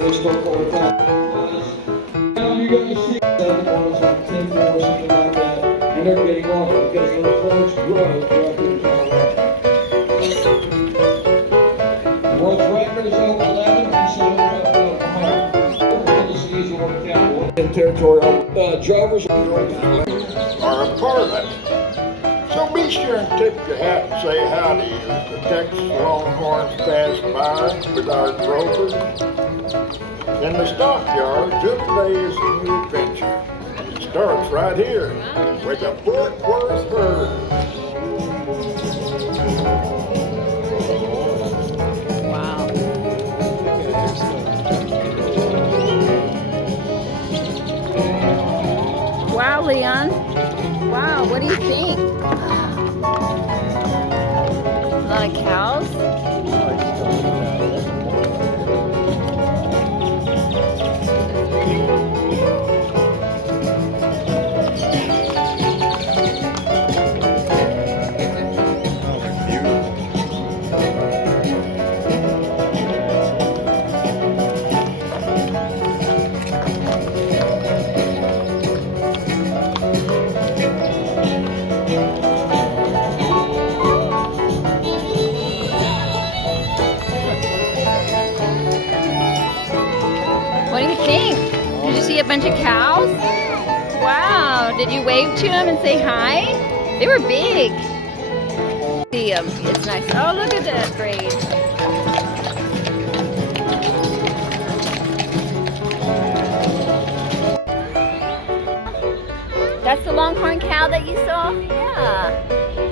they start going down. Now you guys see 7 bars on 10 bars, something like that, and they're getting on because they're first growth throughout the entire run. World's record is over 11, and so behind. Tennessee's Longhorn Cattle in territory. Drivers are a part of it. So be sure and tip your hat and say howdy as the Texas Longhorns pass by with our drovers. In the stockyards, today is a new adventure. It starts right here with the Fort Worth herd. Wow. Wow, Leon. Wow, what do you think? A lot of cows. What do you think? Did you see a bunch of cows? Wow. Did you wave to them and say hi? They were big. See them. It's nice. Oh, look at that braid. That's the Longhorn cow that you saw? Yeah.